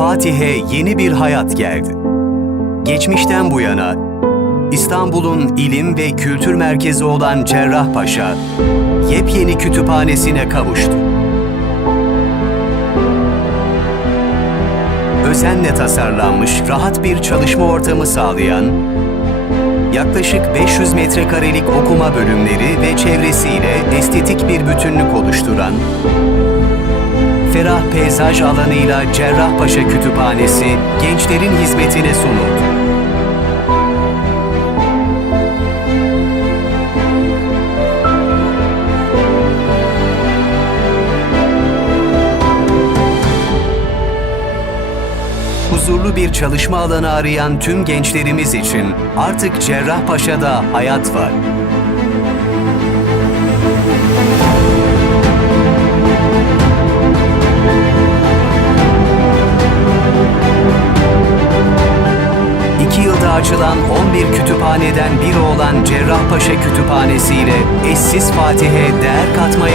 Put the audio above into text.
Fatih'e yeni bir hayat geldi. Geçmişten bu yana İstanbul'un ilim ve kültür merkezi olan Cerrahpaşa, yepyeni kütüphanesine kavuştu. Özenle tasarlanmış rahat bir çalışma ortamı sağlayan, yaklaşık 500 metrekarelik okuma bölümleri ve çevresiyle estetik bir bütünlük oluşturan, ferah peyzaj alanıyla Cerrahpaşa Kütüphanesi gençlerin hizmetine sunuldu. Huzurlu bir çalışma alanı arayan tüm gençlerimiz için artık Cerrahpaşa'da hayat var. Açılan 11 kütüphaneden biri olan Cerrahpaşa Kütüphanesi ile eşsiz Fatih'e değer katmaya.